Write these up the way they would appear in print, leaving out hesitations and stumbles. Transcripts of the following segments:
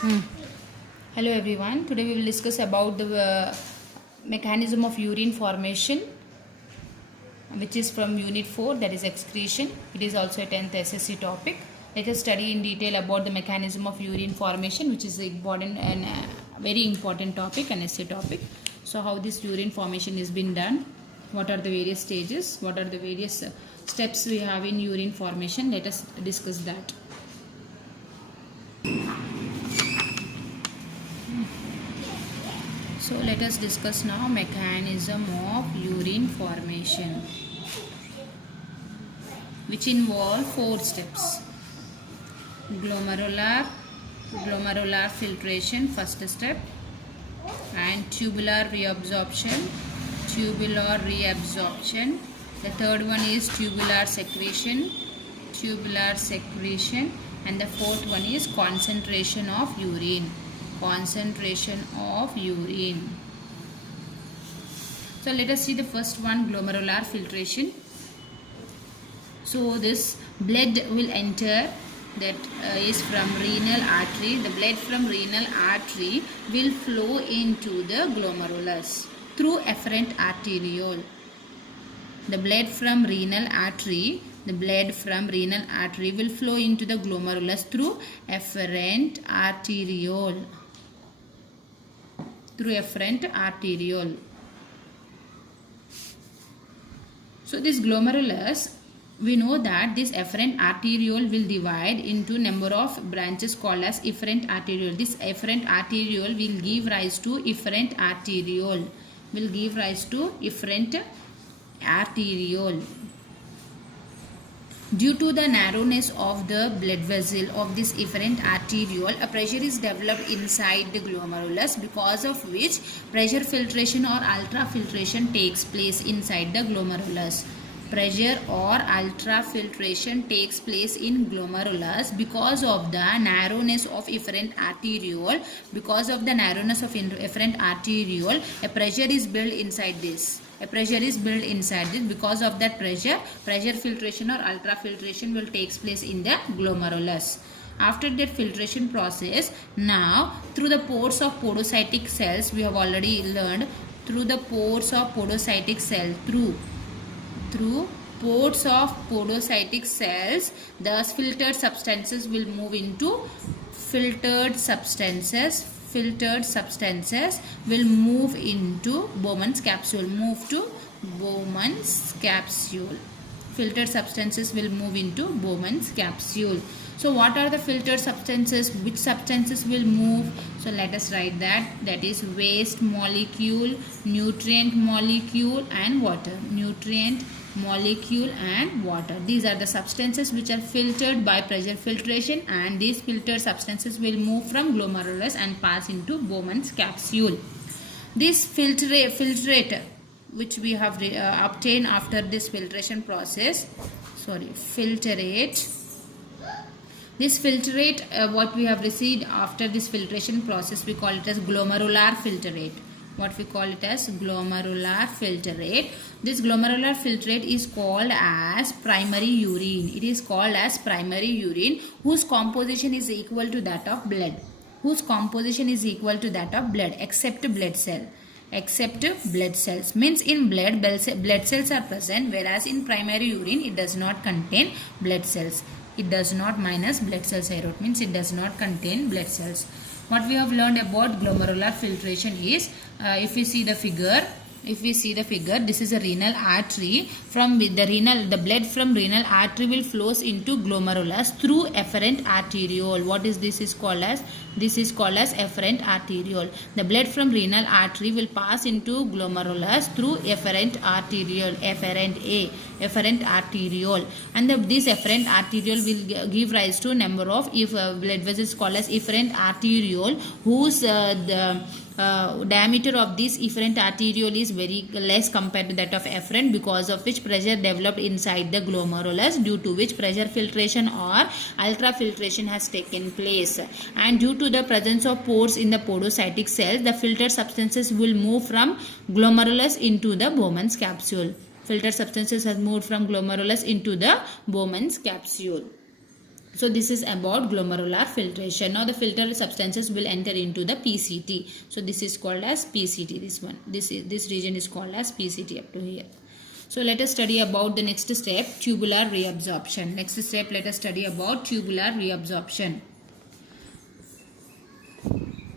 Hmm. Hello everyone. Today we will discuss about the mechanism of urine formation, which is from Unit 4, that is excretion. It is also a 10th SSC topic. Let us study in detail about the mechanism of urine formation, which is important and very important topic, an essay topic. So how this urine formation is been done, what are the various stages, what are the various steps we have in urine formation. Let us discuss that. So let us discuss now mechanism of urine formation, which involve 4 steps. Glomerular filtration, first step, and tubular reabsorption. The third one is tubular secretion, and the fourth one is concentration of urine. So let us see the first one, glomerular filtration. So this blood will enter, that is from renal artery. The blood from renal artery will flow into the glomerulus through afferent arteriole. The blood from renal artery will flow into the glomerulus through afferent arteriole. So this glomerulus, we know that this efferent arteriole will divide into number of branches called as efferent arteriole. This efferent arteriole will give rise to efferent arteriole. Due to the narrowness of the blood vessel of this efferent arteriole, a pressure is developed inside the glomerulus, because of which pressure filtration or ultrafiltration takes place inside the glomerulus. Pressure or ultrafiltration takes place in glomerulus because of the narrowness of efferent arteriole. A pressure is built inside this. Because of that pressure filtration or ultrafiltration will takes place in the glomerulus. After that filtration process, now through the pores of podocytic cells, we have already learned, through pores of podocytic cells, the filtered substances will move into Bowman's capsule. Filtered substances will move into Bowman's capsule. So what are the filtered substances? Which substances will move? So let us write that. That is waste molecule, nutrient molecule, and water. These are the substances which are filtered by pressure filtration, and these filtered substances will move from glomerulus and pass into Bowman's capsule. This filtrate which we have obtained after this filtration process, this filtrate what we have received after this filtration process, we call it as glomerular filtrate. This glomerular filtrate is called as primary urine. It is called as primary urine, whose composition is equal to that of blood. Except blood cells. Means in blood cells are present, whereas in primary urine it does not contain blood cells. It does not minus blood cells. I wrote, means it does not contain blood cells. What we have learned about glomerular filtration is, if we see the figure, this is a renal artery. From the blood from renal artery will flows into glomerulus through afferent arteriole. What is this is called as? This is called as afferent arteriole. The blood from renal artery will pass into glomerulus through afferent arteriole, afferent arteriole, and this afferent arteriole will give rise to number of blood vessels called as efferent arteriole, whose diameter of this efferent arteriole is very less compared to that of afferent, because of which pressure developed inside the glomerulus, due to which pressure filtration or ultrafiltration has taken place. And due to the presence of pores in the podocytic cells, the filtered substances will move from glomerulus into the Bowman's capsule. Filtered substances have moved from glomerulus into the Bowman's capsule. So this is about glomerular filtration. Now the filtered substances will enter into the PCT. So this is called as PCT. This region is called as PCT up to here. So let us study about the next step, tubular reabsorption. Next step, let us study about tubular reabsorption.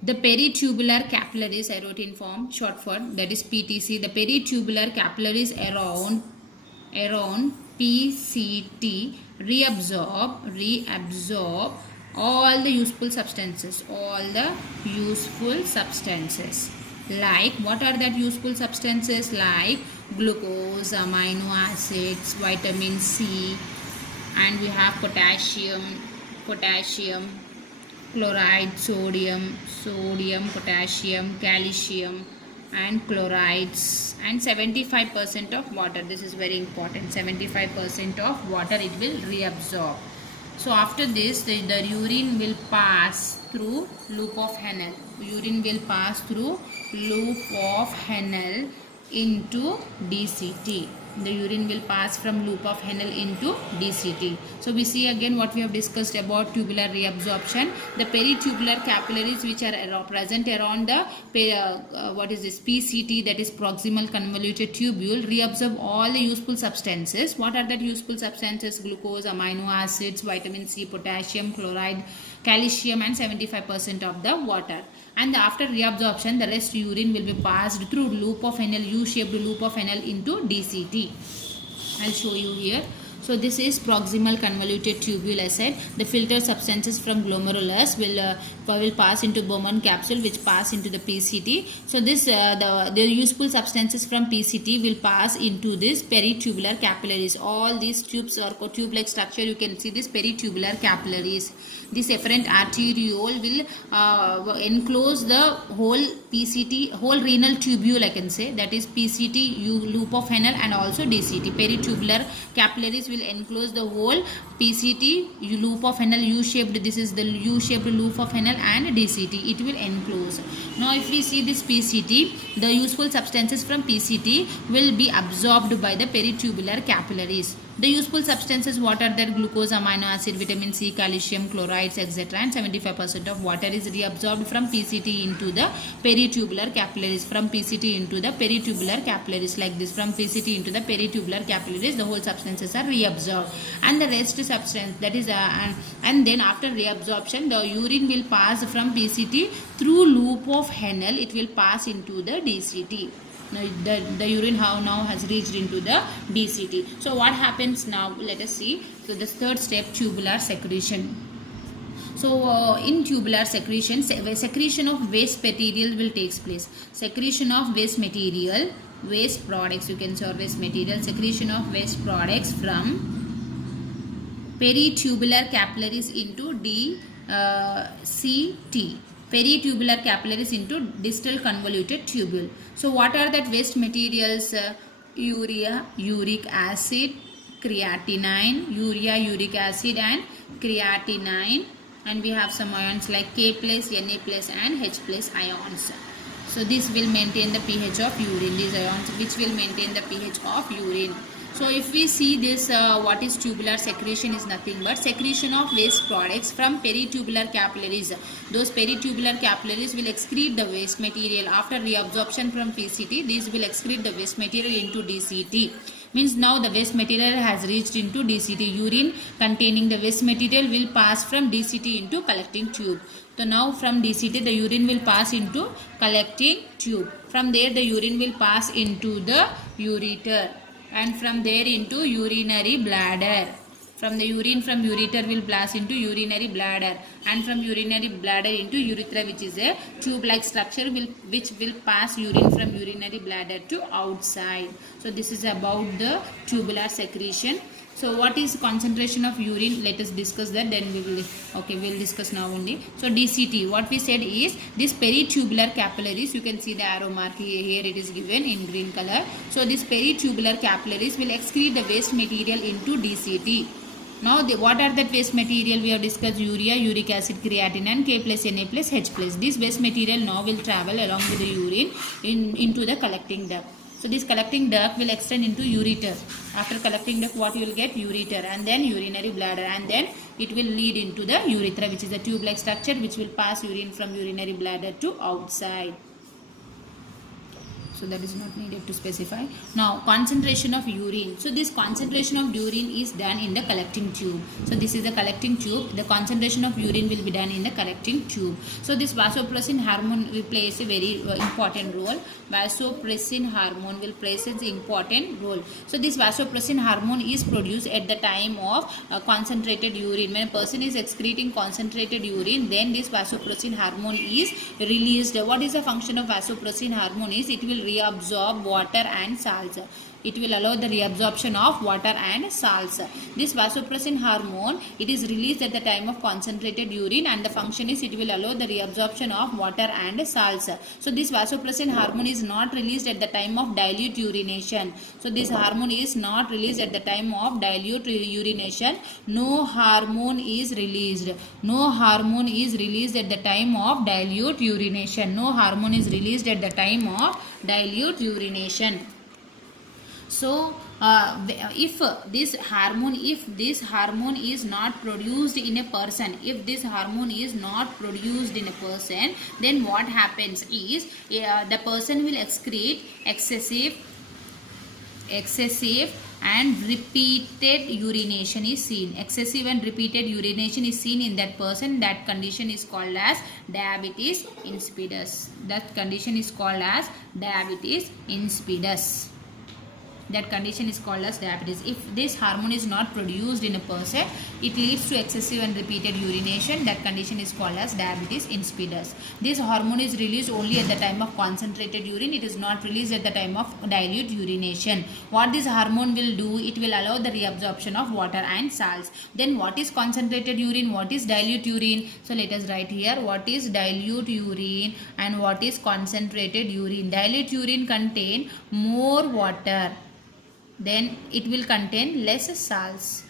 The peritubular capillaries, I wrote in form short form, that is PTC. The peritubular capillaries around PCT reabsorb all the useful substances. Like, what are that useful substances? Like glucose, amino acids, vitamin C, and we have potassium, chloride, sodium, potassium, calcium, and chlorides, and 75% of water. This is very important. 75% of water it will reabsorb. So after this, the urine will pass through loop of Henle. Into DCT. The urine will pass from loop of Henle into DCT. So we see again what we have discussed about tubular reabsorption. The peritubular capillaries which are present around the PCT, that is proximal convoluted tubule, reabsorb all the useful substances. What are that useful substances? Glucose, amino acids, vitamin C, potassium, chloride, calcium, and 75% of the water. And after reabsorption, the rest urine will be passed through loop of Henle, U-shaped loop of Henle into DCT. I'll show you here. So this is proximal convoluted tubule. I said the filtered substances from glomerulus will pass into Bowman capsule, which pass into the PCT. So this the useful substances from PCT will pass into this peritubular capillaries. All these tubes or tube-like structure, you can see this peritubular capillaries. This efferent arteriole will enclose the whole PCT, whole renal tubule, I can say, that is PCT, loop of Henle, and also DCT. Peritubular capillaries will enclose the whole PCT, loop of Henle, U-shaped. This is the U-shaped loop of Henle, and DCT. It will enclose. Now if we see this PCT, the useful substances from PCT will be absorbed by the peritubular capillaries. The useful substances, what are there? Glucose, amino acid, vitamin C, calcium, chlorides, etc. And 75% of water is reabsorbed from PCT into the peritubular capillaries. From PCT into the peritubular capillaries, like this. From PCT into the peritubular capillaries, the whole substances are reabsorbed. And the rest substance, that is and then after reabsorption, the urine will pass from PCT through loop of Henle. It will pass into the DCT. Now the urine now has reached into the DCT. So what happens now? Let us see. So the third step, tubular secretion. So in tubular secretion, secretion of waste material will take place. Secretion of waste material, waste products, you can say, or waste material, secretion of waste products from peritubular capillaries into DCT. Peritubular capillaries into distal convoluted tubule. So what are that waste materials? Urea, uric acid, creatinine, urea, uric acid, and creatinine. And we have some ions like K+, Na+, and H+ ions. So this will maintain the pH of urine. These ions which will maintain the pH of urine. So if we see this, what is tubular secretion is nothing but secretion of waste products from peritubular capillaries. Those peritubular capillaries will excrete the waste material. After reabsorption from PCT, these will excrete the waste material into DCT. Means now the waste material has reached into DCT. Urine containing the waste material will pass from DCT into collecting tube. So now from DCT, the urine will pass into collecting tube. From there, the urine will pass into the ureter. And from there into urinary bladder. From the urine from ureter will pass into urinary bladder, and from urinary bladder into urethra, which is a tube-like structure which will pass urine from urinary bladder to outside. So this is about the tubular secretion. So what is concentration of urine? Let us discuss that, then we'll discuss now only. So DCT, what we said is this peritubular capillaries, you can see the arrow mark here, it is given in green color. So this peritubular capillaries will excrete the waste material into DCT. Now what are that waste material? We have discussed urea, uric acid, creatinine, and K+, Na+, H+. This waste material now will travel along with the urine into the collecting duct. So this collecting duct will extend into ureter. After collecting duct, what you will get? Ureter, and then urinary bladder, and then it will lead into the urethra, which is a tube-like structure which will pass urine from urinary bladder to outside. So that is not needed to specify. Now concentration of urine. So this concentration of urine is done in the collecting tube. So this is the collecting tube. The concentration of urine will be done in the collecting tube. So this vasopressin hormone will play a very important role. Vasopressin hormone will play an important role. So this vasopressin hormone is produced at the time of concentrated urine. When a person is excreting concentrated urine, then this vasopressin hormone is released. What is the function of vasopressin hormone? Is it will reabsorb water and salts. It will allow the reabsorption of water and salts. This vasopressin hormone, it is released at the time of concentrated urine, and the function is it will allow the reabsorption of water and salts. So this vasopressin hormone is not released at the time of dilute urination. So this hormone is not released at the time of dilute urination. No hormone is released. No hormone is released at the time of dilute urination. No hormone is released at the time of dilute urination. So if this hormone is not produced in a person, then what happens is the person will excrete excessive and repeated urination is seen. Excessive and repeated urination is seen in that person. That condition is called as diabetes insipidus. That condition is called as diabetes insipidus. That condition is called as diabetes. If this hormone is not produced in a person, it leads to excessive and repeated urination. That condition is called as diabetes insipidus. This hormone is released only at the time of concentrated urine. It is not released at the time of dilute urination. What this hormone will do, it will allow the reabsorption of water and salts. Then what is concentrated urine? What is dilute urine? So let us write here what is dilute urine and what is concentrated urine. Dilute urine contain more water. Then it will contain less salts.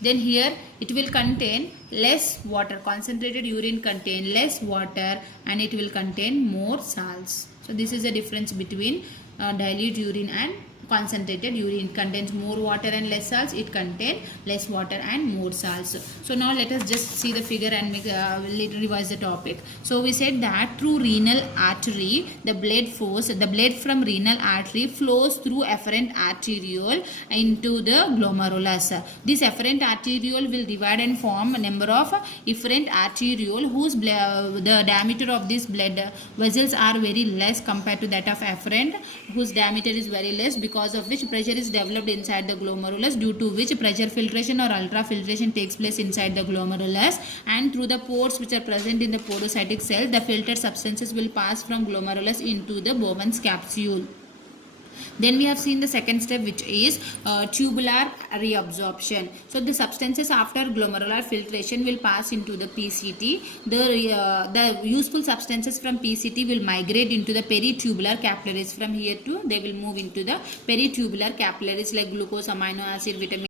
Then here it will contain less water. Concentrated urine contain less water and it will contain more salts. So this is the difference between dilute urine and concentrated urine. It contains more water and less salts. It contains less water and more salts. So now let us just see the figure and revise the topic. So we said that through renal artery, the blood from renal artery flows through afferent arteriole into the glomerulus. This afferent arteriole will divide and form a number of efferent arteriole whose the diameter of these blood vessels are very less compared to that of afferent, whose diameter is very less, because of which pressure is developed inside the glomerulus, due to which pressure filtration or ultrafiltration takes place inside the glomerulus, and through the pores which are present in the podocytic cell, the filtered substances will pass from glomerulus into the Bowman's capsule. Then we have seen the second step, which is tubular reabsorption. So the substances after glomerular filtration will pass into the PCT. The useful substances from PCT will migrate into the peritubular capillaries. From here to they will move into the peritubular capillaries like glucose, amino acid, vitamin